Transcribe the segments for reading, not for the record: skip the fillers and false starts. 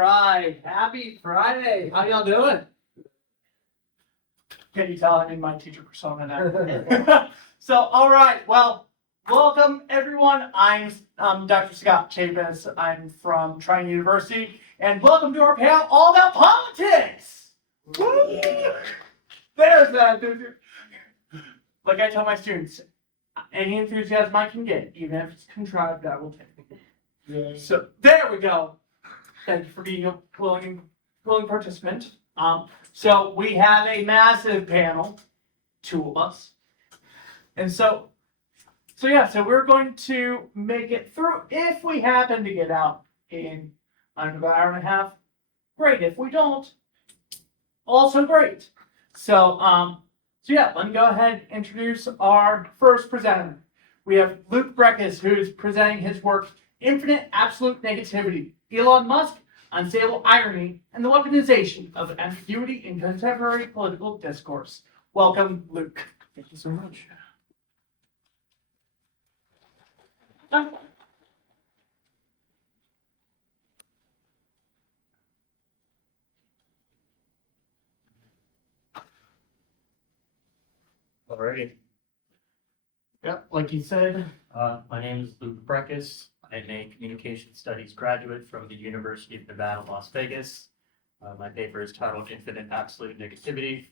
right. Happy Friday. How y'all doing? Can you tell I'm in my teacher persona now? So, all right. Well, welcome everyone. I'm Dr. Scott Chappuis. I'm from Trine University, and welcome to our panel all about politics. Woo! There's that. Like I tell my students, any enthusiasm I can get, even if it's contrived, I will take it. Yeah. So there we go. Thank you for being a willing participant. So we have a massive panel, 2 of us, and so we're going to make it through. If we happen to get out in under about an hour and a half, great. If we don't, also great. So let me go ahead and introduce our first presenter. We have Luke Brekhus, who's presenting his work, Infinite Absolute Negativity, Elon Musk, Unstable Irony, and the Weaponization of Ambiguity in Contemporary Political Discourse. Welcome, Luke. Thank you so much. Alrighty. Yep, like you said, my name is Luke Brekhus. I'm a communication studies graduate from the University of Nevada, Las Vegas. My paper is titled Infinite Absolute Negativity.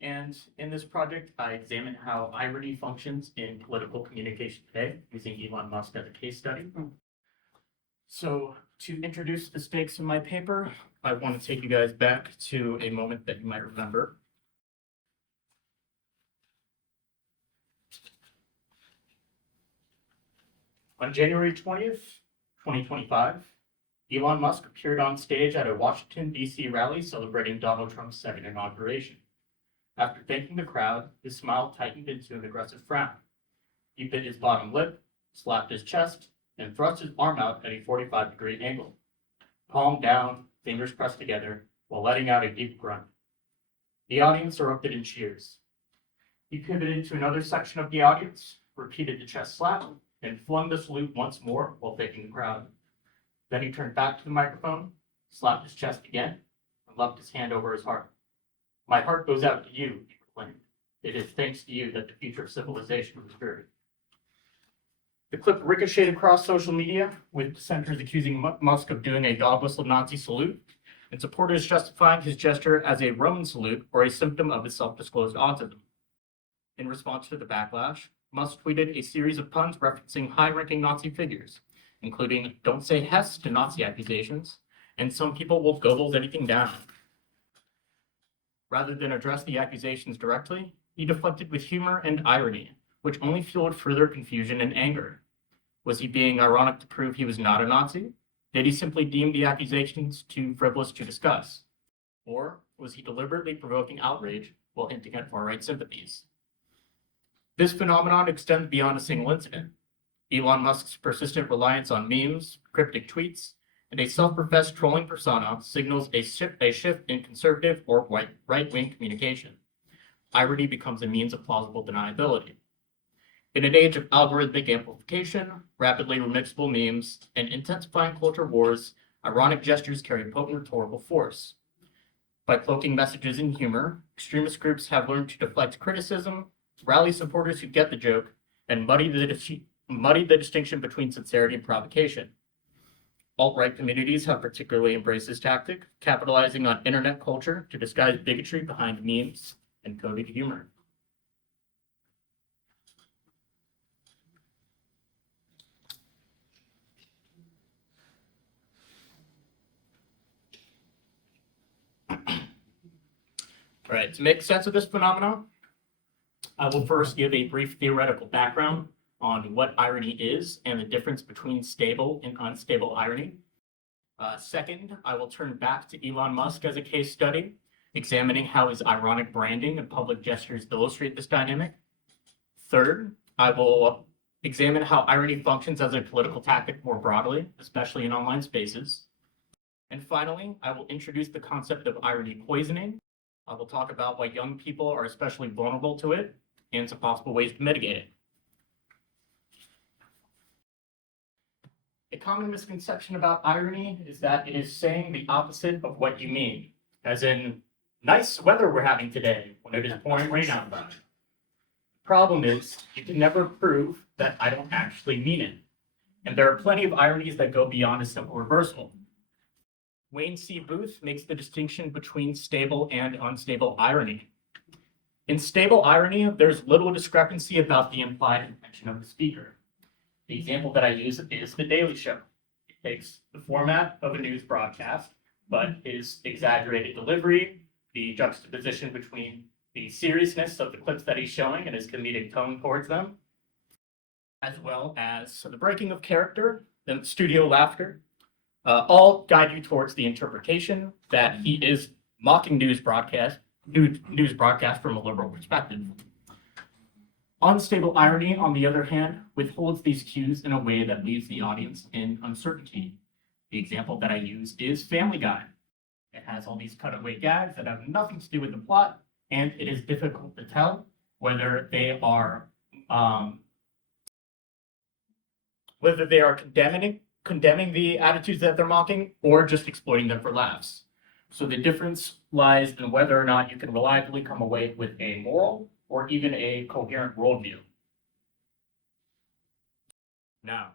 And in this project, I examine how irony functions in political communication today, using Elon Musk as a case study. So to introduce the stakes in my paper, I want to take you guys back to a moment that you might remember. On January 20th, 2025, Elon Musk appeared on stage at a Washington, D.C. rally celebrating Donald Trump's second inauguration. After thanking the crowd, his smile tightened into an aggressive frown. He bit his bottom lip, slapped his chest, and thrust his arm out at a 45-degree angle. Palm down, fingers pressed together, while letting out a deep grunt. The audience erupted in cheers. He pivoted to another section of the audience, repeated the chest slap, and flung the salute once more while thanking the crowd. Then he turned back to the microphone, slapped his chest again, and left his hand over his heart. "My heart goes out to you," he proclaimed. "It is thanks to you that the future of civilization was buried." The clip ricocheted across social media, with dissenters accusing Musk of doing a dog-whistle Nazi salute, and supporters justifying his gesture as a Roman salute or a symptom of his self-disclosed autism. In response to the backlash, Musk tweeted a series of puns referencing high-ranking Nazi figures, including "don't say Hess" to Nazi accusations, and "some people will gobble anything down." Rather than address the accusations directly, he deflected with humor and irony, which only fueled further confusion and anger. Was he being ironic to prove he was not a Nazi? Did he simply deem the accusations too frivolous to discuss? Or was he deliberately provoking outrage while hinting at far-right sympathies? This phenomenon extends beyond a single incident. Elon Musk's persistent reliance on memes, cryptic tweets, and a self-professed trolling persona signals a shift in conservative or right-wing communication. Irony becomes a means of plausible deniability. In an age of algorithmic amplification, rapidly remixable memes, and intensifying culture wars, ironic gestures carry potent rhetorical force. By cloaking messages in humor, extremist groups have learned to deflect criticism, rally supporters who get the joke, and muddy the distinction between sincerity and provocation. Alt-right communities have particularly embraced this tactic, capitalizing on internet culture to disguise bigotry behind memes and coded humor. All right, to make sense of this phenomenon, I will first give a brief theoretical background on what irony is and the difference between stable and unstable irony. Second, I will turn back to Elon Musk as a case study, examining how his ironic branding and public gestures illustrate this dynamic. Third, I will examine how irony functions as a political tactic more broadly, especially in online spaces. And finally, I will introduce the concept of irony poisoning. I will talk about why young people are especially vulnerable to it and some possible ways to mitigate it. A common misconception about irony is that it is saying the opposite of what you mean, as in, nice weather we're having today when it is pouring rain outside. Problem is, you can never prove that I don't actually mean it. And there are plenty of ironies that go beyond a simple reversal. Wayne C. Booth makes the distinction between stable and unstable irony. In stable irony, there's little discrepancy about the implied intention of the speaker. The example that I use is The Daily Show. It takes the format of a news broadcast, but his exaggerated delivery, the juxtaposition between the seriousness of the clips that he's showing and his comedic tone towards them, as well as the breaking of character, the studio laughter, all guide you towards the interpretation that he is mocking news broadcast from a liberal perspective. Unstable irony, on the other hand, withholds these cues in a way that leaves the audience in uncertainty. The example that I use is Family Guy. It has all these cutaway gags that have nothing to do with the plot, and it is difficult to tell whether they are condemning the attitudes that they're mocking or just exploiting them for laughs. So the difference lies in whether or not you can reliably come away with a moral or even a coherent worldview. Now,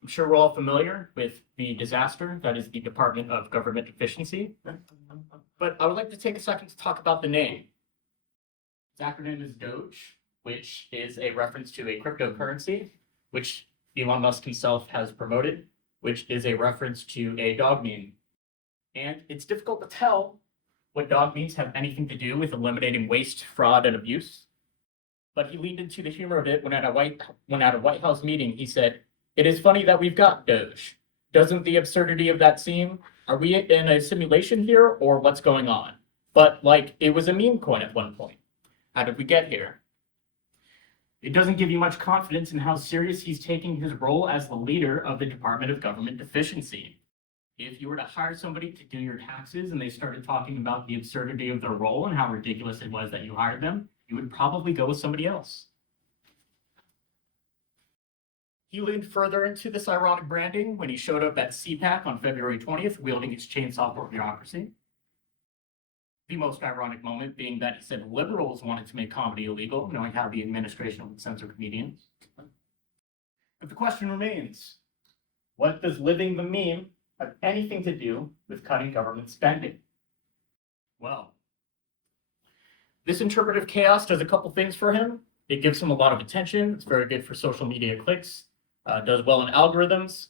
I'm sure we're all familiar with the disaster that is the Department of Government Efficiency, but I would like to take a second to talk about the name. Its acronym is Doge, which is a reference to a cryptocurrency, which Elon Musk himself has promoted, which is a reference to a dog meme. And it's difficult to tell what dog memes have anything to do with eliminating waste, fraud, and abuse. But he leaned into the humor of it when at a White House meeting, he said, "It is funny that we've got Doge. Doesn't the absurdity of that seem? Are we in a simulation here, or what's going on?" But it was a meme coin at one point. How did we get here? It doesn't give you much confidence in how serious he's taking his role as the leader of the Department of Government Efficiency. If you were to hire somebody to do your taxes and they started talking about the absurdity of their role and how ridiculous it was that you hired them, you would probably go with somebody else. He leaned further into this ironic branding when he showed up at CPAC on February 20th, wielding his chainsaw for bureaucracy. The most ironic moment being that he said liberals wanted to make comedy illegal, knowing how the administration would censor comedians. But the question remains, what does living the meme have anything to do with cutting government spending? Well, this interpretive chaos does a couple things for him. It gives him a lot of attention. It's very good for social media clicks, does well in algorithms.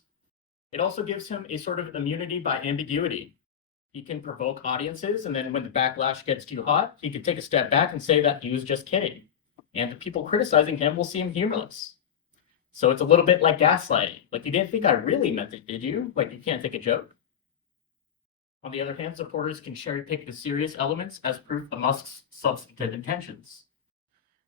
It also gives him a sort of immunity by ambiguity. He can provoke audiences, and then when the backlash gets too hot, he can take a step back and say that he was just kidding. And the people criticizing him will seem humorless. So it's a little bit like gaslighting. You didn't think I really meant it, did you? You can't take a joke. On the other hand, supporters can cherry pick the serious elements as proof of Musk's substantive intentions.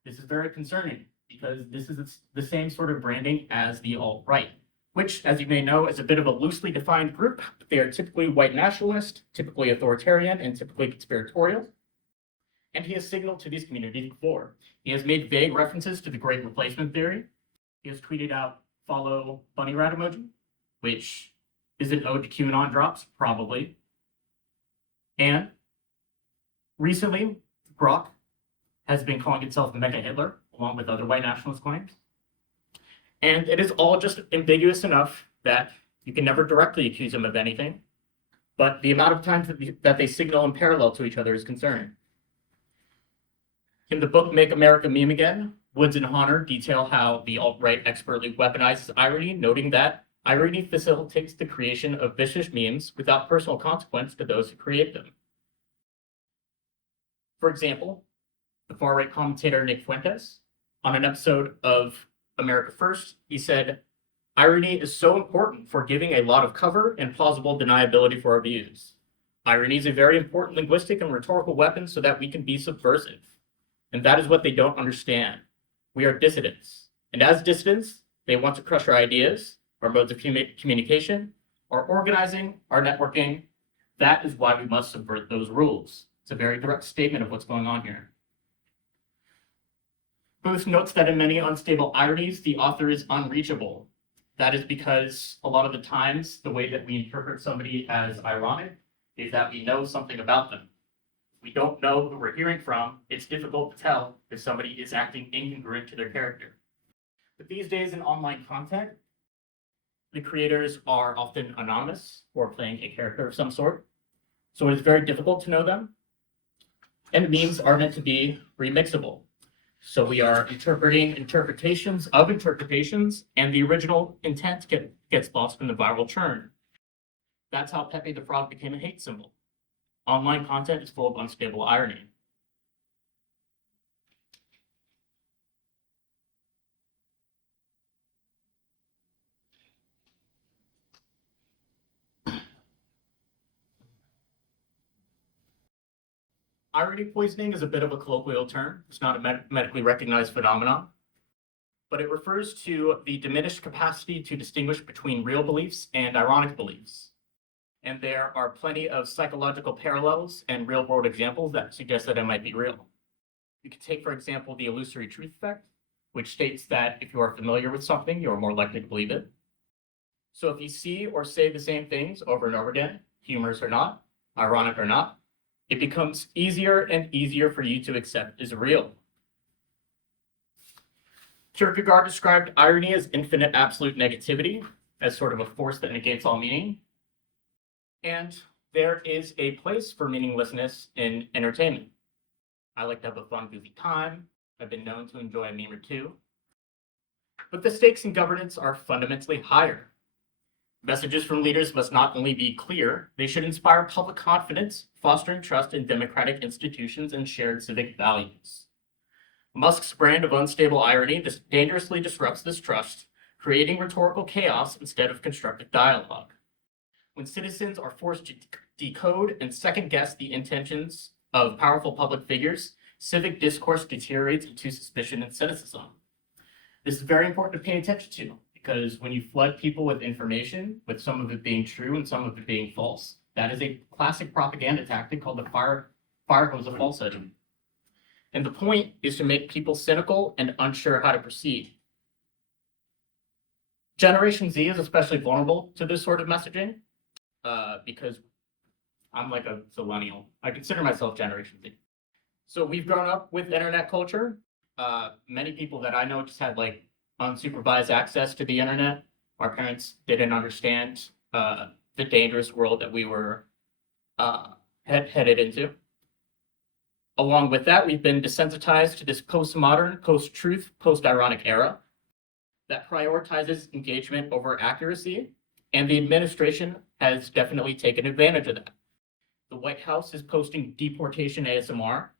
This is very concerning because this is the same sort of branding as the alt-right, which, as you may know, is a bit of a loosely defined group. They are typically white nationalist, typically authoritarian, and typically conspiratorial. And he has signaled to these communities before. He has made vague references to the Great Replacement theory. He has tweeted out, "Follow bunny rat emoji," which is an ode to QAnon drops, probably. And recently, Grok has been calling itself Mega Hitler, along with other white nationalist claims. And it is all just ambiguous enough that you can never directly accuse him of anything, but the amount of times that they signal in parallel to each other is concerning. In the book Make America Meme Again, Woods and Honor detail how the alt-right expertly weaponizes irony, noting that irony facilitates the creation of vicious memes without personal consequence to those who create them. For example, the far-right commentator Nick Fuentes, on an episode of America First, he said, "Irony is so important for giving a lot of cover and plausible deniability for our views. Irony is a very important linguistic and rhetorical weapon so that we can be subversive. And that is what they don't understand. We are dissidents. And as dissidents, they want to crush our ideas, our modes of communication, our organizing, our networking. That is why we must subvert those rules." It's a very direct statement of what's going on here. Booth notes that in many unstable ironies, the author is unreachable. That is because a lot of the times, the way that we interpret somebody as ironic is that we know something about them. If we don't know who we're hearing from, it's difficult to tell if somebody is acting incongruent to their character. But these days in online content, the creators are often anonymous or playing a character of some sort. So it's very difficult to know them. And memes are meant to be remixable. So we are interpreting interpretations of interpretations, and the original intent gets lost in the viral churn. That's how Pepe the Frog became a hate symbol. Online content is full of unstable irony. Irony poisoning is a bit of a colloquial term. It's not a medically recognized phenomenon, but it refers to the diminished capacity to distinguish between real beliefs and ironic beliefs. And there are plenty of psychological parallels and real-world examples that suggest that it might be real. You can take, for example, the illusory truth effect, which states that if you are familiar with something, you're more likely to believe it. So if you see or say the same things over and over again, humorous or not, ironic or not, it becomes easier and easier for you to accept as real. Kierkegaard described irony as infinite absolute negativity, as sort of a force that negates all meaning. And there is a place for meaninglessness in entertainment. I like to have a fun, goofy time. I've been known to enjoy a meme or two. But the stakes in governance are fundamentally higher. Messages from leaders must not only be clear, they should inspire public confidence, fostering trust in democratic institutions and shared civic values. Musk's brand of unstable irony dangerously disrupts this trust, creating rhetorical chaos instead of constructive dialogue. When citizens are forced to decode and second-guess the intentions of powerful public figures, civic discourse deteriorates into suspicion and cynicism. This is very important to pay attention to, because when you flood people with information, with some of it being true and some of it being false, that is a classic propaganda tactic called the fire hose of falsehood. And the point is to make people cynical and unsure how to proceed. Generation Z is especially vulnerable to this sort of messaging because I'm like a millennial. I consider myself Generation Z. So we've grown up with internet culture. Many people that I know just had like unsupervised access to the internet. Our parents didn't understand the dangerous world that we were headed into. Along with that, we've been desensitized to this postmodern, post-truth, post-ironic era that prioritizes engagement over accuracy, and the administration has definitely taken advantage of that. The White House is posting deportation ASMR.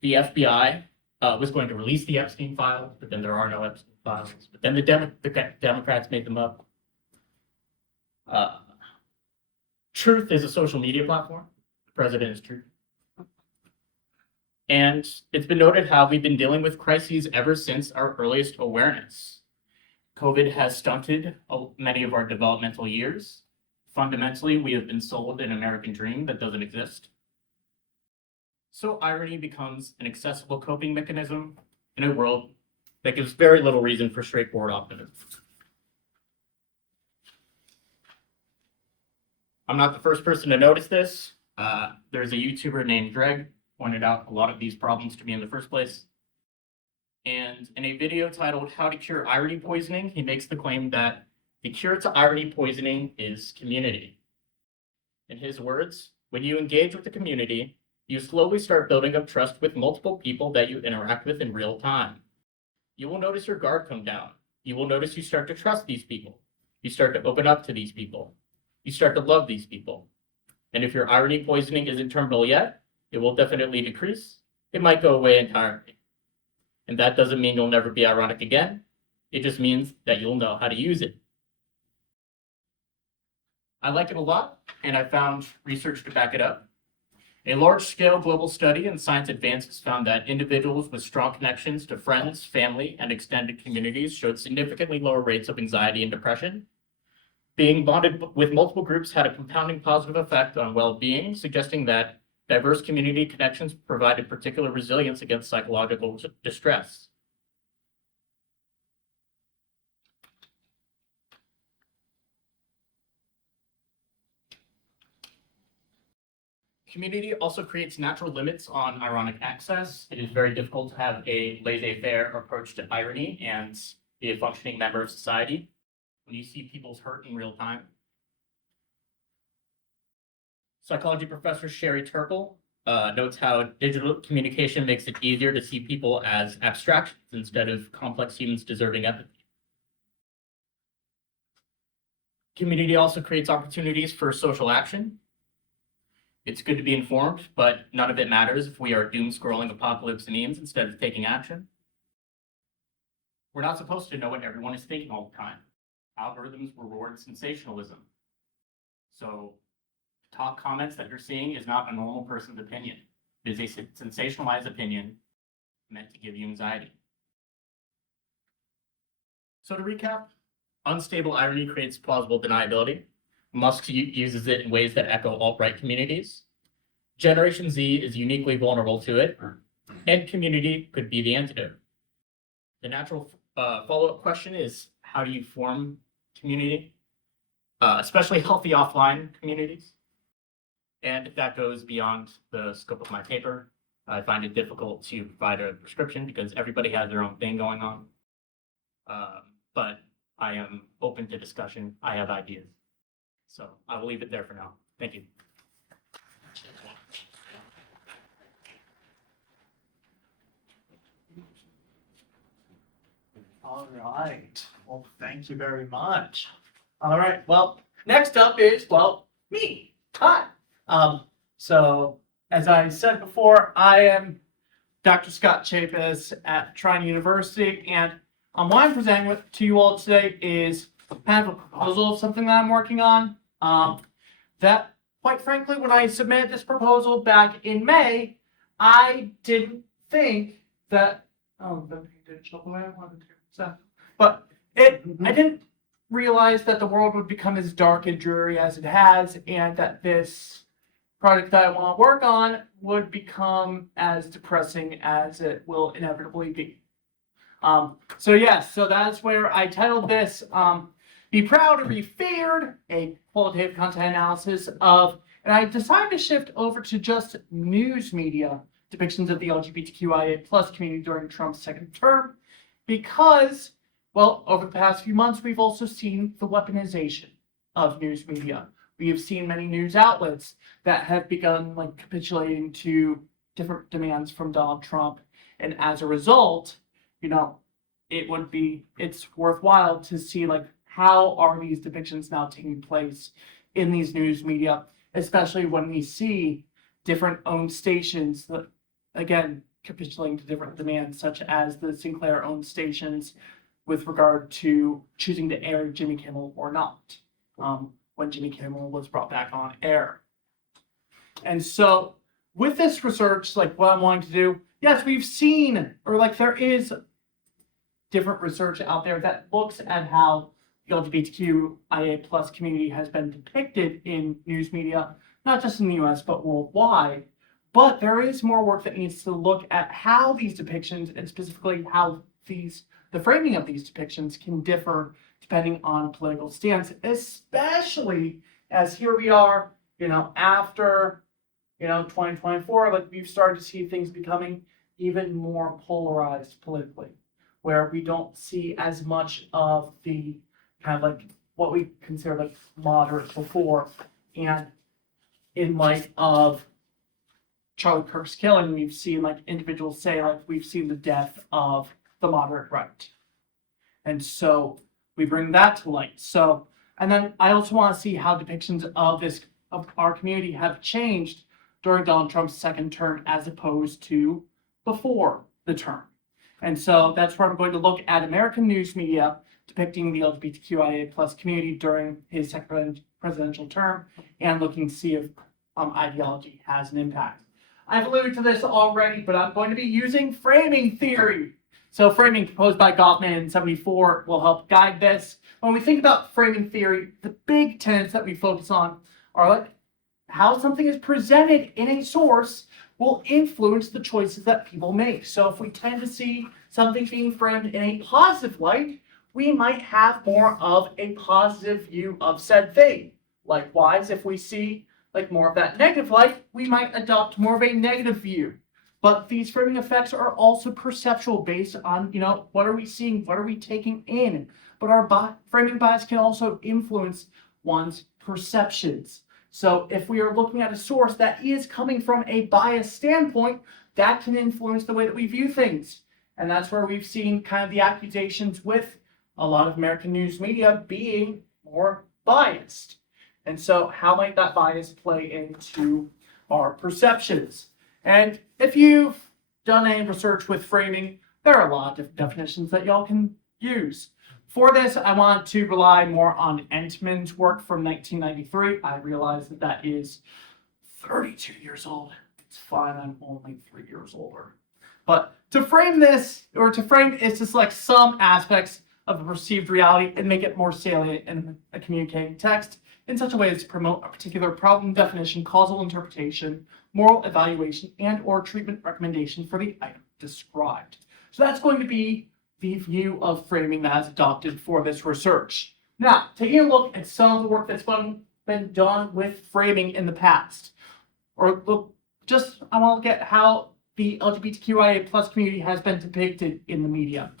The FBI was going to release the Epstein files, but then there are no Epstein files. But then the Democrats made them up. Truth is a social media platform. The president is Truth. And it's been noted how we've been dealing with crises ever since our earliest awareness. COVID has stunted many of our developmental years. Fundamentally, we have been sold an American dream that doesn't exist. So irony becomes an accessible coping mechanism in a world that gives very little reason for straightforward optimism. I'm not the first person to notice this. There's a YouTuber named Greg pointed out a lot of these problems to me in the first place. And in a video titled How to Cure Irony Poisoning, he makes the claim that the cure to irony poisoning is community. In his words, when you engage with the community, you slowly start building up trust with multiple people that you interact with in real time. You will notice your guard come down. You will notice you start to trust these people. You start to open up to these people. You start to love these people. And if your irony poisoning isn't terminal yet, it will definitely decrease. It might go away entirely. And that doesn't mean you'll never be ironic again. It just means that you'll know how to use it. I like it a lot, and I found research to back it up. A large-scale global study in Science Advances found that individuals with strong connections to friends, family, and extended communities showed significantly lower rates of anxiety and depression. Being bonded with multiple groups had a compounding positive effect on well-being, suggesting that diverse community connections provided particular resilience against psychological distress. Community also creates natural limits on ironic access. It is very difficult to have a laissez-faire approach to irony and be a functioning member of society when you see people's hurt in real time. Psychology professor Sherry Turkle notes how digital communication makes it easier to see people as abstractions instead of complex humans deserving empathy. Community also creates opportunities for social action. It's good to be informed, but none of it matters if we are doom scrolling apocalypse memes instead of taking action. We're not supposed to know what everyone is thinking all the time. Algorithms reward sensationalism. So top comments that you're seeing is not a normal person's opinion. It is a sensationalized opinion meant to give you anxiety. So to recap, unstable irony creates plausible deniability. Musk uses it in ways that echo alt-right communities. Generation Z is uniquely vulnerable to it, and community could be the antidote. The natural follow-up question is, how do you form community, especially healthy offline communities? And if that goes beyond the scope of my paper, I find it difficult to provide a prescription because everybody has their own thing going on. But I am open to discussion. I have ideas. So I will leave it there for now. Thank you. All right. Well, thank you very much. All right. Well, next up is, well, me. Hi. So as I said before, I am Dr. Scott Chappuis at Trine University, and what I'm presenting to you all today is kind of a proposal of something that I'm working on. That, quite frankly, when I submitted this proposal back in May, I didn't think that, the page didn't show the way I wanted to. So, but I didn't realize that the world would become as dark and dreary as it has, and that this project that I want to work on would become as depressing as it will inevitably be. So that's where I titled this, Be Proud or Be Feared, a qualitative content analysis of, and I decided to shift over to just news media depictions of the LGBTQIA plus community during Trump's second term, because, well, over the past few months, we've also seen the weaponization of news media. We have seen many news outlets that have begun capitulating to different demands from Donald Trump, and as a result, it's worthwhile to see how are these depictions now taking place in these news media, especially when we see different owned stations that, again, capitulating to different demands, such as the Sinclair owned stations with regard to choosing to air Jimmy Kimmel or not, when Jimmy Kimmel was brought back on air. And so with this research, what I'm wanting to do, yes, we've seen, or there is different research out there that looks at how the LGBTQIA plus community has been depicted in news media, not just in the US, but worldwide. But there is more work that needs to look at how these depictions, and specifically how the framing of these depictions can differ depending on political stance, especially as here we are, after, 2024, we've started to see things becoming even more polarized politically, where we don't see as much of the kind of what we consider moderate before. And in light of Charlie Kirk's killing, we've seen individuals say we've seen the death of the moderate right. And so we bring that to light. So, and then I also want to see how depictions of our community have changed during Donald Trump's second term as opposed to before the term. And so that's where I'm going to look at American news media depicting the LGBTQIA plus community during his second presidential term, and looking to see if ideology has an impact. I've alluded to this already, but I'm going to be using framing theory. So framing, proposed by Goffman in 1974, will help guide this. When we think about framing theory, the big tenets that we focus on are how something is presented in a source will influence the choices that people make. So if we tend to see something being framed in a positive light, we might have more of a positive view of said thing. Likewise, if we see like more of that negative light, we might adopt more of a negative view. But these framing effects are also perceptual based on, what are we seeing? What are we taking in? But our framing bias can also influence one's perceptions. So if we are looking at a source that is coming from a biased standpoint, that can influence the way that we view things. And that's where we've seen kind of the accusations with a lot of American news media being more biased. And so how might that bias play into our perceptions? And if you've done any research with framing, there are a lot of different definitions that y'all can use. For this, I want to rely more on Entman's work from 1993. I realize that that is 32 years old. It's fine, I'm only 3 years older. But to frame this, or to frame is to select some aspects of the perceived reality and make it more salient in a communicating text in such a way as to promote a particular problem definition, causal interpretation, moral evaluation, and or treatment recommendation for the item described. So that's going to be the view of framing that is adopted for this research. Now, taking a look at some of the work that's been done with framing in the past, or look, I want to look at how the LGBTQIA plus community has been depicted in the media.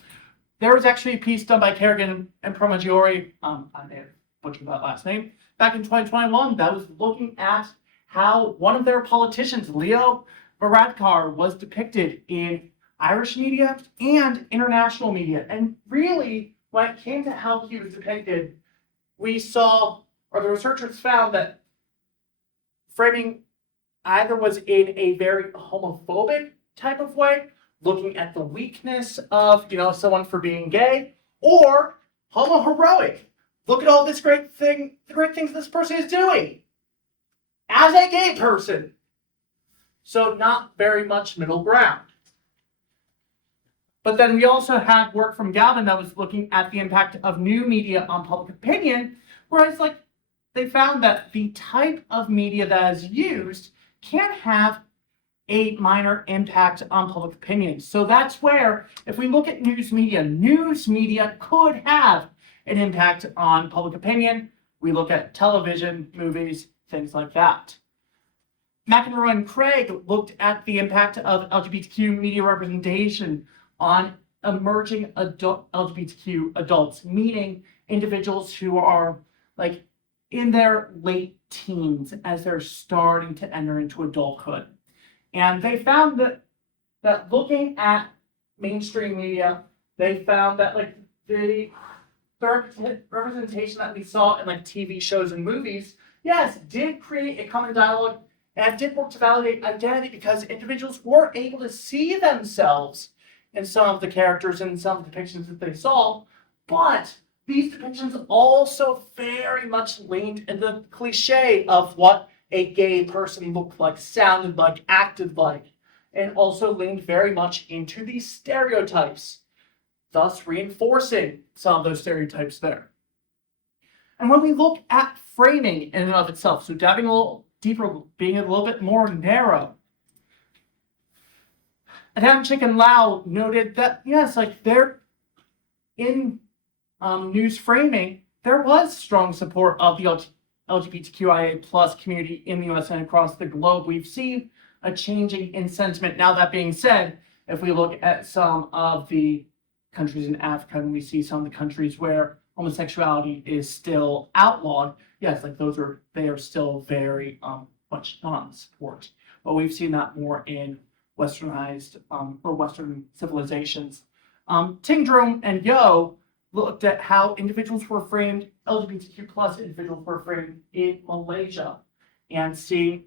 There was actually a piece done by Kerrigan and Promagiori, I may have butchered that last name, back in 2021 that was looking at how one of their politicians, Leo Varadkar, was depicted in Irish media and international media. And really, when it came to how he was depicted, we saw, or the researchers found that framing either was in a very homophobic type of way, looking at the weakness of, someone for being gay, or homoheroic. Look at all the great things this person is doing as a gay person. So not very much middle ground. But then we also had work from Galvin that was looking at the impact of new media on public opinion, whereas they found that the type of media that is used can have a minor impact on public opinion. So that's where, if we look at news media could have an impact on public opinion. We look at television, movies, things like that. McEnroe and Craig looked at the impact of LGBTQ media representation on emerging LGBTQ adults, meaning individuals who are in their late teens as they're starting to enter into adulthood. And they found that looking at mainstream media, they found that the representation that we saw in TV shows and movies, yes, did create a common dialogue and did work to validate identity because individuals were able to see themselves in some of the characters and some of the depictions that they saw, but these depictions also very much leaned in the cliche of what a gay person looked like, sounded like, acted like, and also leaned very much into these stereotypes, thus reinforcing some of those stereotypes there. And when we look at framing in and of itself, so diving a little deeper, being a little bit more narrow, Adam Chick and Lau noted that, yes, there in news framing, there was strong support of the LGBTQIA plus community in the US and across the globe. We've seen a changing in sentiment. Now, that being said, if we look at some of the countries in Africa and we see some of the countries where homosexuality is still outlawed, yes, they are still very much non-support. But we've seen that more in westernized or Western civilizations. Ting Jerome and Yo looked at how individuals were framed, LGBTQ plus individuals were framed in Malaysia, and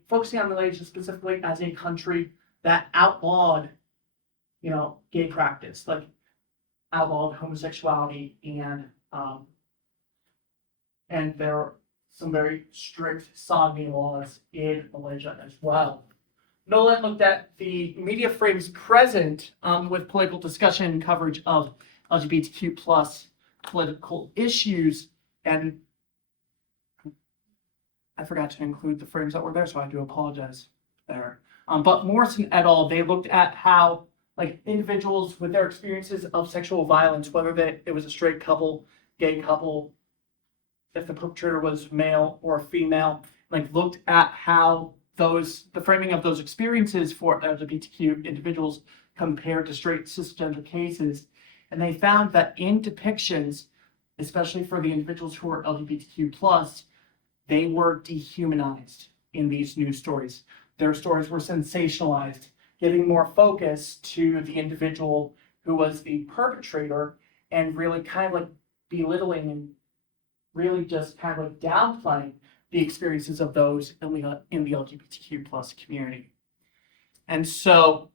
focusing on Malaysia specifically as a country that outlawed, gay practice, outlawed homosexuality, and there are some very strict sodomy laws in Malaysia as well. Nolan looked at the media frames present with political discussion and coverage of LGBTQ plus political issues, and I forgot to include the frames that were there, so I do apologize there. But Morrison et al., they looked at how individuals with their experiences of sexual violence, whether it was a straight couple, gay couple, if the perpetrator was male or female, like looked at how the framing of those experiences for LGBTQ individuals compared to straight cisgender cases. And they found that in depictions, especially for the individuals who are LGBTQ plus, they were dehumanized in these news stories. Their stories were sensationalized, giving more focus to the individual who was the perpetrator and really kind of like belittling and really just kind of like downplaying the experiences of those in the LGBTQ plus community. And so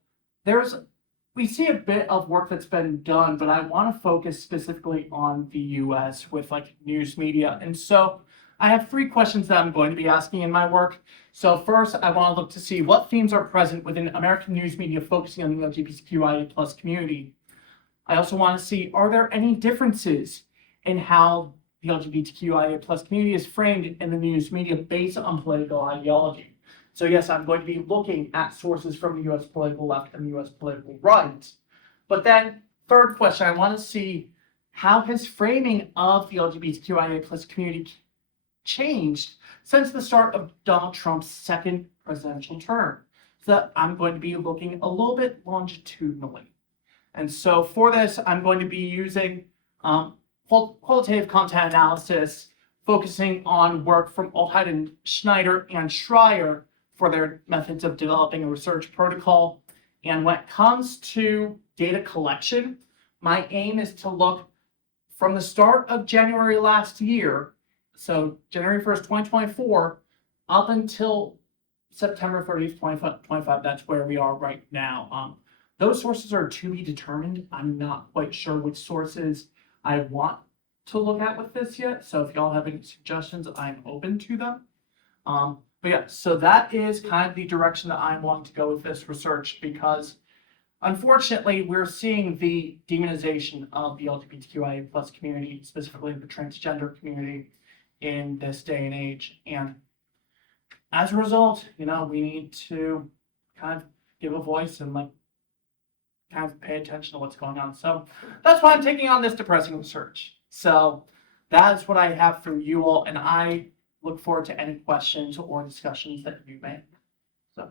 we see a bit of work that's been done, but I want to focus specifically on the US with like news media. And so I have 3 questions that I'm going to be asking in my work. So first, I want to look to see what themes are present within American news media focusing on the LGBTQIA plus community. I also want to see, are there any differences in how the LGBTQIA plus community is framed in the news media based on political ideology? So yes, I'm going to be looking at sources from the US political left and the US political right. But then, third question, I want to see how has framing of the LGBTQIA plus community changed since the start of Donald Trump's second presidential term. So I'm going to be looking a little bit longitudinally. And so for this, I'm going to be using qualitative content analysis, focusing on work from Altheiden, Schneider, and Schreier for their methods of developing a research protocol. And when it comes to data collection, my aim is to look from the start of January last year, so January 1st, 2024, up until September 30th, 2025, that's where we are right now. Those sources are to be determined. I'm not quite sure which sources I want to look at with this yet. So if y'all have any suggestions, I'm open to them. But yeah, so that is kind of the direction that I'm wanting to go with this research, because unfortunately, we're seeing the demonization of the LGBTQIA plus community, specifically the transgender community, in this day and age. And as a result, we need to kind of give a voice and like kind of pay attention to what's going on. So that's why I'm taking on this depressing research. So that's what I have for you all, and I look forward to any questions or discussions that you may. So,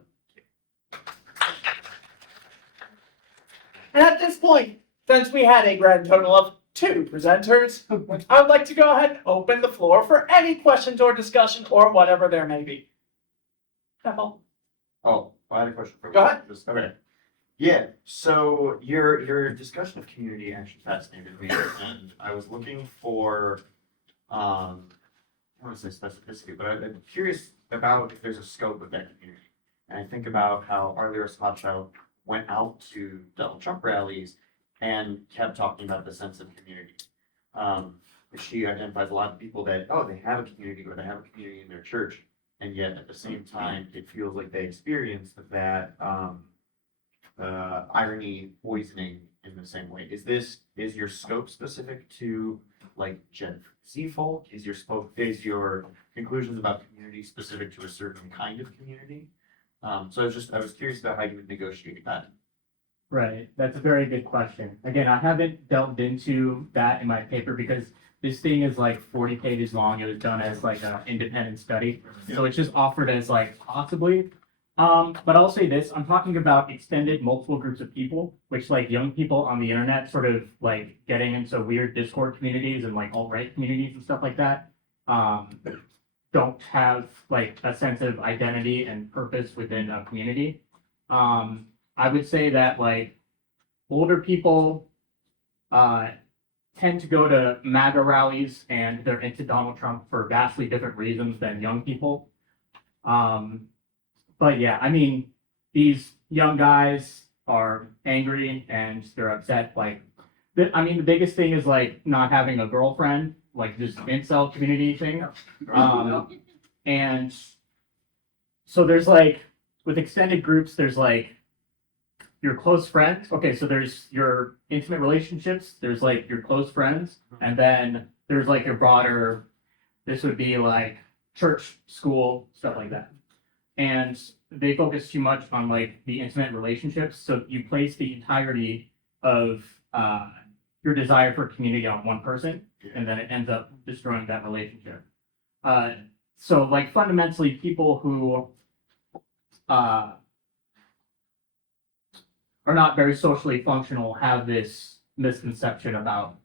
and at this point, since we had a grand total of 2 presenters, I would like to go ahead and open the floor for any questions or discussion or whatever there may be. Oh, I had a question for you. Go ahead. Okay. Yeah, so your discussion of community actually fascinated me, and I was looking for, I don't want to say specificity, but I'm curious about if there's a scope of that community. And I think about how Arlia Smacho went out to Donald Trump rallies and kept talking about the sense of community. She identifies a lot of people that, they have a community, or they have a community in their church, and yet at the same time, it feels like they experience that irony poisoning in the same way. Is your scope specific to like Gen Z folk? Is your conclusions about community specific to a certain kind of community? So I was curious about how you would negotiate that. Right, that's a very good question. Again, I haven't delved into that in my paper because this thing is like 40 pages long. It was done as like an independent study. So it's just offered as like possibly. But I'll say this, I'm talking about extended multiple groups of people, which like young people on the internet sort of like getting into weird Discord communities and like alt-right communities and stuff like that, don't have like a sense of identity and purpose within a community. I would say that like older people tend to go to MAGA rallies and they're into Donald Trump for vastly different reasons than young people. But yeah, I mean, these young guys are angry and they're upset. Like, the biggest thing is like not having a girlfriend, like this incel community thing. And so there's like, with extended groups, there's like your close friends. Okay, so there's your intimate relationships, there's like your close friends, and then there's like your broader, this would be like church, school, stuff like that. And they focus too much on like the intimate relationships. So you place the entirety of your desire for community on one person, and then it ends up destroying that relationship. so like fundamentally people who are not very socially functional have this misconception about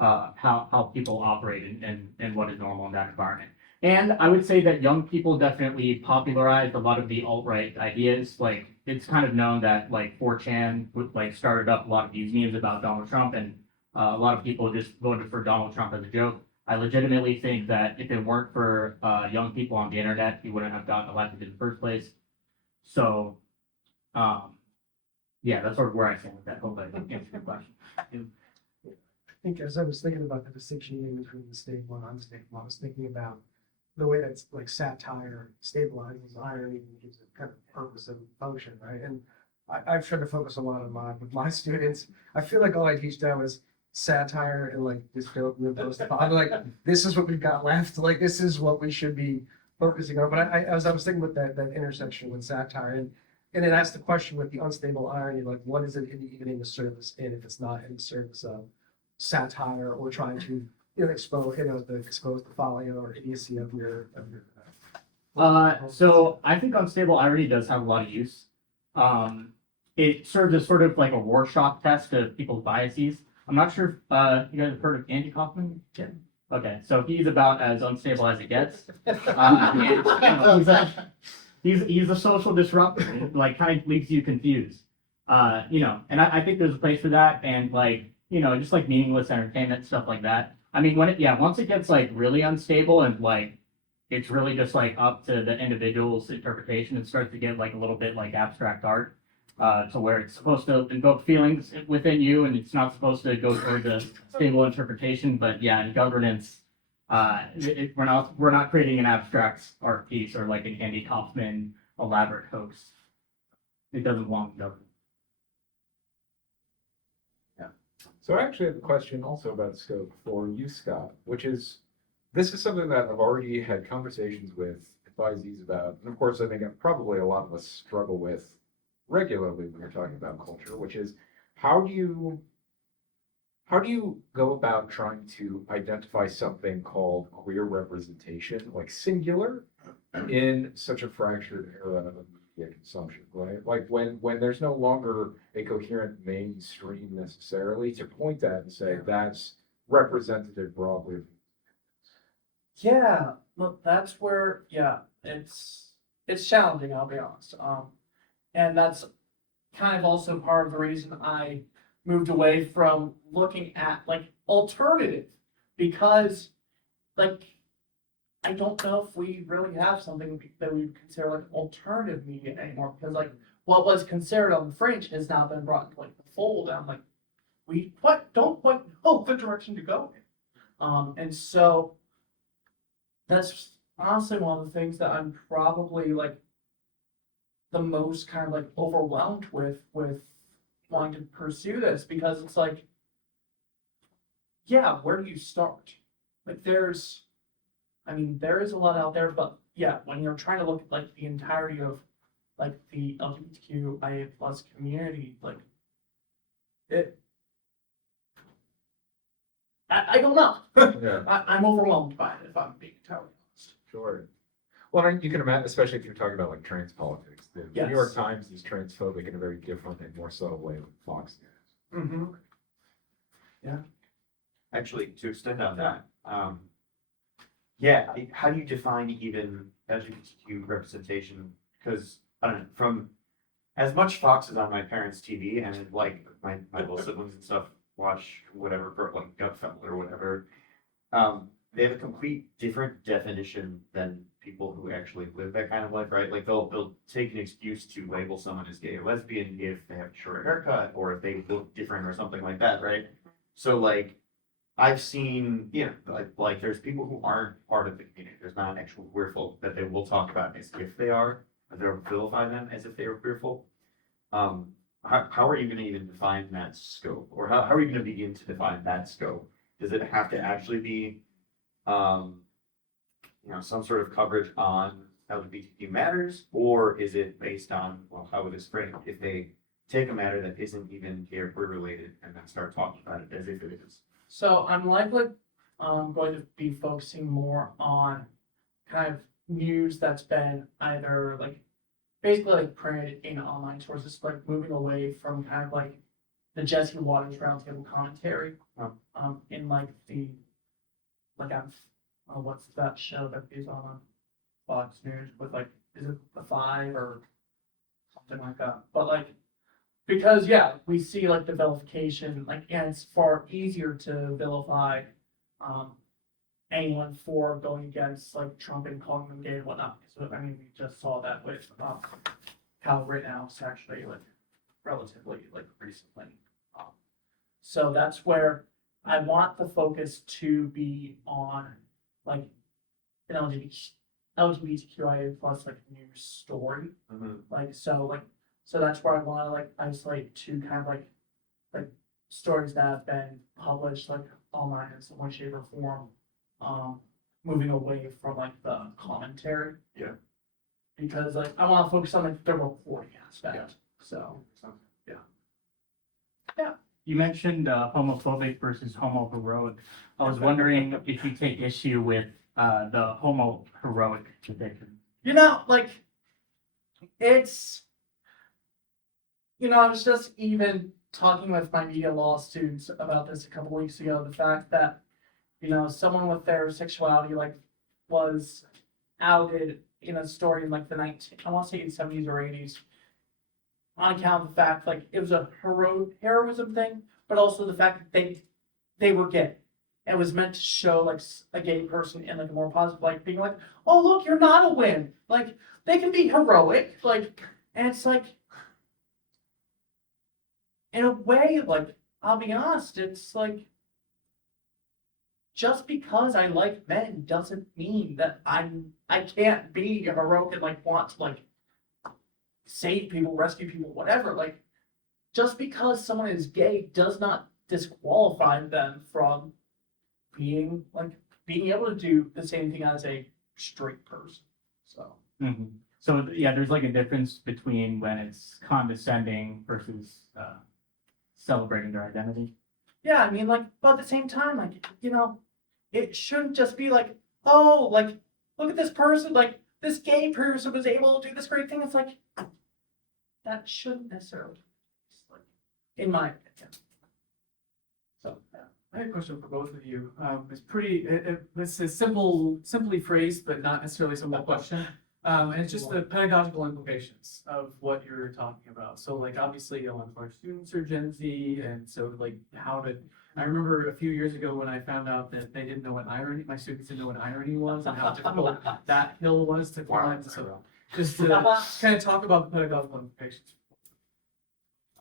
how people operate and what is normal in that environment. And I would say that young people definitely popularized a lot of the alt-right ideas. Like it's kind of known that like 4chan started up a lot of these memes about Donald Trump, and a lot of people just voted for Donald Trump as a joke. I legitimately think that if it weren't for young people on the internet, he wouldn't have gotten elected in the first place. So, yeah, that's sort of where I stand with that. Hope I answered your question. I think as I was thinking about the distinction you made between the stable and unstable, I was thinking about the way that's like satire stabilizes irony and gives it kind of purpose and function, right? And I've tried to focus a lot on with my students. I feel like all I teach them is satire and like dystopian. I'm like, this is what we've got left. Like this is what we should be focusing on. But as I was thinking with that intersection with satire and it asks the question with the unstable irony, like what is it even in the service, and if it's not in the service of satire or trying to expose the folly or idiocy of your So I think unstable irony does have a lot of use. It serves as sort of like a Rorschach test of people's biases. I'm not sure if you guys have heard of Andy Kaufman. Yeah. Okay, so he's about as unstable as it gets. He's a social disruptor. It, like kind of leaves you confused. And I think there's a place for that, and like just like meaningless entertainment stuff like that. I mean, once it gets like really unstable and like it's really just like up to the individual's interpretation, it starts to get like a little bit like abstract art, to where it's supposed to invoke feelings within you, and it's not supposed to go toward the stable interpretation. But yeah, in governance, we're not creating an abstract art piece or like an Andy Kaufman elaborate hoax. It doesn't belong in governance. So I actually have a question also about scope for you, Scott, which is, this is something that I've already had conversations with advisees about. And of course, I think probably a lot of us struggle with regularly when we're talking about culture, which is how do you go about trying to identify something called queer representation, like singular, in such a fractured era of media consumption, right? Like when there's no longer a coherent mainstream necessarily to point at and say that's representative broadly. Yeah, look, that's where, it's challenging, I'll be honest. And that's kind of also part of the reason I moved away from looking at like alternative, because like I don't know if we really have something that we would consider like alternative media anymore, because like what was considered on the fringe has now been brought into like the fold. And I'm like, we don't quite know the direction to go in. And so that's honestly one of the things that I'm probably like the most kind of like overwhelmed with wanting to pursue this, because it's like, yeah, where do you start? Like there is a lot out there, but yeah, when you're trying to look at like the entirety of like the LGBTQIA plus community, like I don't know. Yeah. I'm overwhelmed by it, if I'm being entirely honest. Sure. Well, you can imagine, especially if you're talking about like trans politics. The Yes. New York Times is transphobic in a very different and more subtle way than Fox is. Mm-hmm. Actually, to extend on that, how do you define even LGBTQ representation? Because I don't know, from as much Fox is on my parents' TV, and like my little siblings and stuff watch whatever, like Gutfeld or whatever, they have a complete different definition than people who actually live that kind of life, right? Like they'll take an excuse to label someone as gay or lesbian if they have a short haircut or if they look different or something like that, right? So like I've seen, like there's people who aren't part of the community. There's not actual queer folk that they will talk about as if they are, or they'll vilify them as if they are queer folk. How are you going to even define that scope, or how are you going to begin to define that scope? Does it have to actually be, some sort of coverage on LGBTQ matters, or is it based on, well, how it is framed? If they take a matter that isn't even gay or queer related and then start talking about it as if it is. So I'm likely going to be focusing more on kind of news that's been either like basically like printed in online sources, like moving away from kind of like the Jesse Waters roundtable commentary, in like the like what's that show that is on Fox News with like is it the Five or something like that? But like because yeah, we see like the vilification, like and it's far easier to vilify anyone for going against like Trump and calling them gay and whatnot. So I mean we just saw that with Kyle Rittenhouse actually like relatively like recently. So that's where I want the focus to be on like an LGBTQIA plus like news story. Like so that's where I want to like isolate to kind of like stories that have been published like online in some way, shape, or form. Moving away from like the commentary. Yeah. Because like I want to focus on like the reporting aspect. Yeah. So You mentioned homophobic versus homoheroic. I was wondering if you take issue with the homoheroic depiction. you know, like it's I was just even talking with my media law students about this a couple weeks ago. The fact that someone with their sexuality like was outed in a story in like the I want to say in 70s or 80s on account of the fact like it was a heroism thing, but also the fact that they were gay. It was meant to show like a gay person in like a more positive light, being like, oh look, you're not a win. Like they can be heroic, like, and it's like in a way, like I'll be honest, it's like just because I like men doesn't mean that I can't be heroic and like want to like save people, rescue people, whatever. Like just because someone is gay does not disqualify them from being able to do the same thing as a straight person. So So yeah, there's like a difference between when it's condescending versus celebrating their identity. yeah, I mean like, but at the same time, like it shouldn't just be like, oh, like look at this person, like this gay person was able to do this great thing. It's like that shouldn't necessarily, like, in my opinion. So yeah. I have a question for both of you. This is simply phrased, but not necessarily a simple question. And it's just the pedagogical implications of what you're talking about. So like, obviously a lot of our students are Gen Z, and so like I remember a few years ago when I found out that they didn't know what irony, my students didn't know what irony was and how difficult that hill was to climb. So just to kind of talk about the pedagogical implications.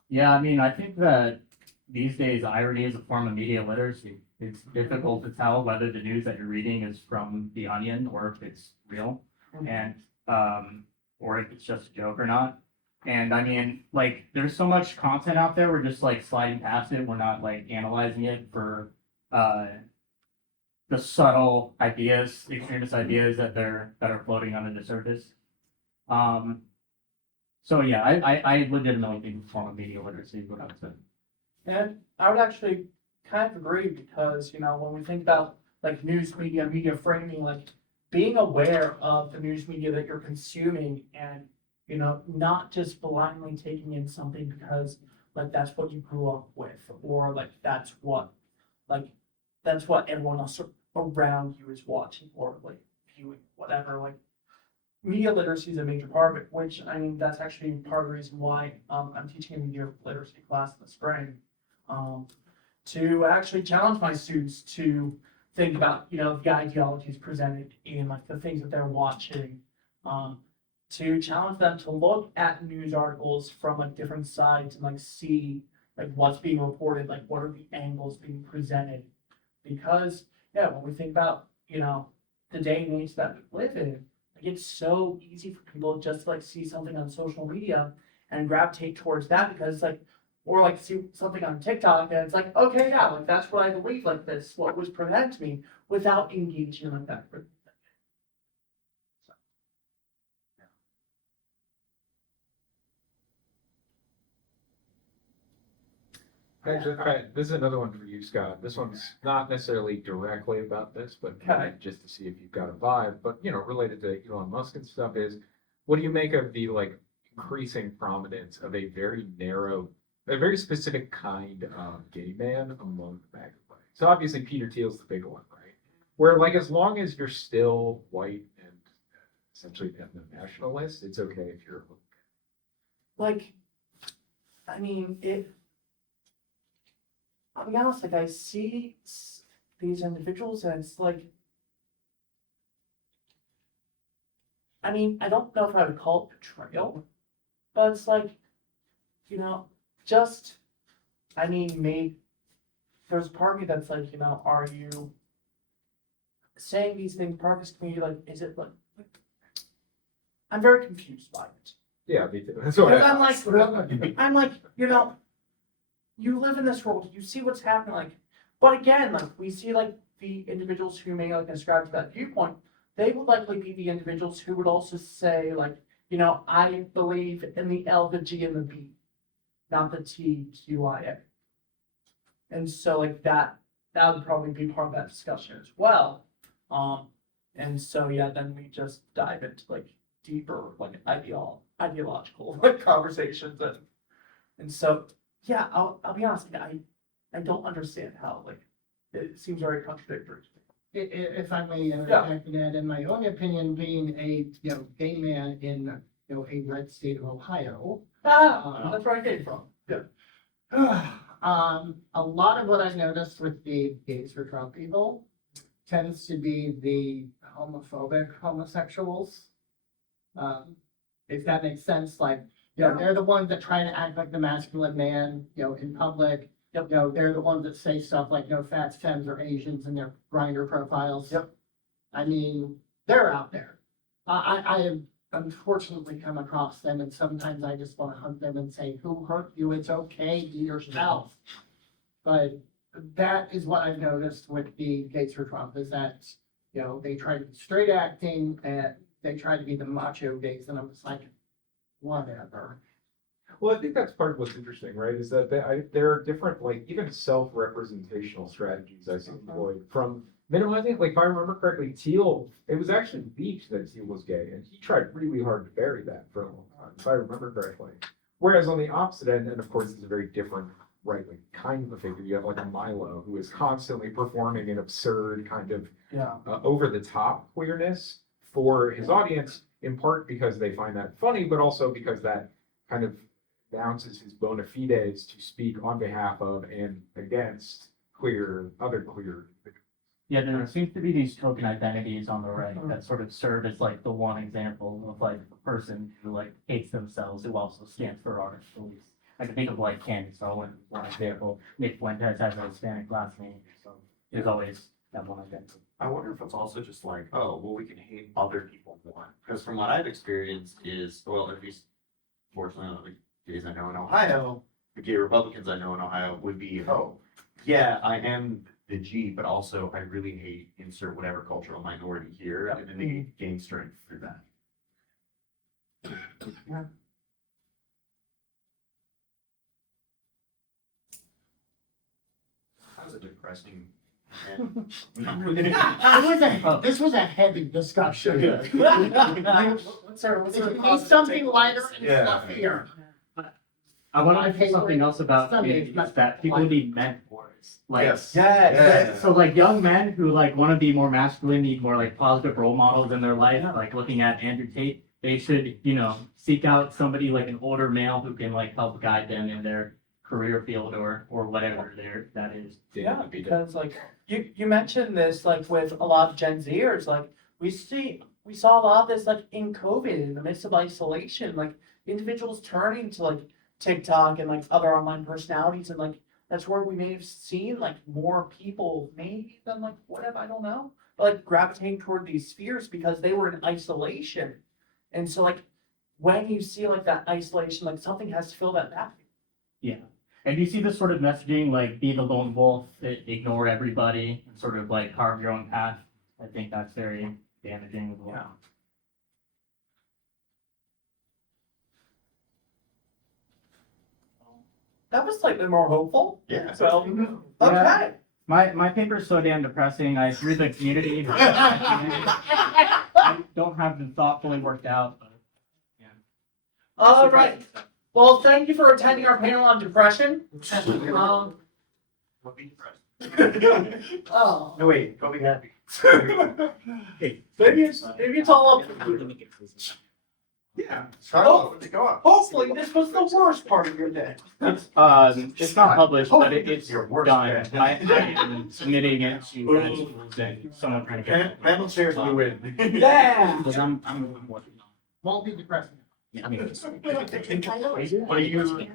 Yeah, I mean, I think that these days irony is a form of media literacy. It's difficult to tell whether the news that you're reading is from The Onion or if it's real, and or if it's just a joke or not. And I mean, like, there's so much content out there. We're just like sliding past it. We're not like analyzing it for the subtle ideas, extremist ideas that are floating under the surface. So yeah, I legitimately think it's a form of media literacy is what I would say. And I would actually kind of agree because, when we think about like news media framing, like being aware of the news media that you're consuming and, not just blindly taking in something because like that's what you grew up with or like that's what everyone else around you is watching or like viewing, whatever. Like media literacy is a major part of it, which I mean, that's actually part of the reason why I'm teaching a media literacy class in the spring. To actually challenge my students to think about, the ideologies presented in like the things that they're watching, to challenge them to look at news articles from like different sides and like see like what's being reported, like what are the angles being presented. Because yeah, when we think about, the day and age that we live in, like it's so easy for people just to like see something on social media and gravitate towards that because like or like see something on TikTok and it's like, okay, yeah, like that's what I believe, like this, what was presented to me without engaging like that. Actually, this is another one for you, Scott. This one's not necessarily directly about this, but Okay. just to see if you've got a vibe, but related to Elon Musk and stuff is, what do you make of the increasing prominence of a very specific kind of gay man among the MAGA play? So obviously Peter Thiel's the big one, right? Where as long as you're still white and essentially ethno-nationalist, it's okay if you're Like, I mean, I'll be honest, I see these individuals and it's I mean, I don't know if I would call it betrayal, but it's just, I mean, maybe there's a part of me that's are you saying these things part of this community? Is it I'm very confused by it. Yeah, me too. That's what I'm you live in this world, you see what's happening, but again, we see the individuals who may ascribe to that viewpoint, they would likely be the individuals who would also say I believe in the L, the G, and the B, not the T, Q, I, A. And so that would probably be part of that discussion as well. And so yeah, then we just dive into deeper ideological conversations and so yeah, I'll be honest, I don't understand how it seems very contradictory. If I may interject, Ned, in my own opinion, being a gay man in a red state of Ohio, That's where I came from. Yeah. a lot of what I noticed with the Gays for Trump people tends to be the homophobic homosexuals. If that makes sense, they're the ones that try to act like the masculine man, in public. Yep. They're the ones that say stuff like no fats, femmes, or Asians in their Grindr profiles. Yep. I mean, they're out there. I have unfortunately come across them, and sometimes I just want to hunt them and say, "Who hurt you? It's okay, be yourself." But that is what I've noticed with the Gays for Trump is that they try to be straight acting and they try to be the macho gays, and I'm just like, whatever. Well, I think that's part of what's interesting, right? Is that there are different, even self-representational strategies I see employed from minimizing. If I remember correctly, Thiel, it was actually leaked that Thiel was gay, and he tried really hard to bury that for a long time, if I remember correctly. Whereas on the opposite end, and of course it's a very different, right, kind of a figure, you have a Milo who is constantly performing an absurd kind of Yeah. over-the-top queerness for his audience, in part because they find that funny, but also because that kind of announces his bona fides to speak on behalf of and against other queer. Yeah, there seems to be these token identities on the right that sort of serve as the one example of a person who hates themselves, who also stands for artist beliefs. I can think of Candace Owen, one example. Nick Fuentes has a Hispanic last name, so there's always that one identity. I wonder if it's also just oh, well, we can hate other people more. Because from what I've experienced is, well, at least fortunately, the gays I know in Ohio, the gay Republicans I know in Ohio would be, oh, yeah, I am the G, but also I really hate insert whatever cultural minority here, and then they gain strength through that. That was a depressing. This was a heavy discussion. What's our It needs something lighter and Yeah. fluffier. I want My to say something else about Sundays, communities, that people need mentors. Yes. Yes. So young men who want to be more masculine, need more positive role models in their life, looking at Andrew Tate, they should, seek out somebody an older male who can help guide them in their career field or whatever that is. Yeah, because you mentioned this with a lot of Gen Zers, we saw a lot of this in COVID in the midst of isolation, individuals turning to TikTok and other online personalities, and that's where we may have seen more people maybe than whatever, I don't know, but gravitating toward these spheres because they were in isolation. And so when you see that isolation, something has to fill that vacuum. Yeah. And you see this sort of messaging, be the lone wolf, ignore everybody, and sort of carve your own path. I think that's very damaging as well. Yeah. that was slightly more hopeful. Yeah. So, okay. My paper is so damn depressing. I threw the community. I don't have the thought fully worked out. But, yeah. All right. Well, thank you for attending our panel on depression. Um, Don't be depressed. Oh. No, wait, don't be happy. maybe it's all up. Yeah. Start off, let's go on. Hopefully, this was the worst part of your day. It's not published, but it's Your worst done. day. I am submitting it to grad schools and someone trying to get. Panel chairs, you win. Yeah. Because I'm working on. Won't be depressing. I mean, What do you,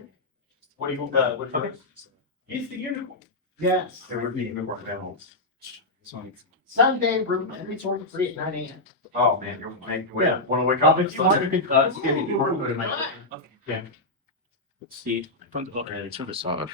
He's the unicorn. Yes. They were being more panels. Sunday, room 343 at 9 a.m. Oh, man, you're making me Yeah. wanna wake up. If you want, you could, give me the workload in my. Okay. Let's see. My phone's already sort of solid.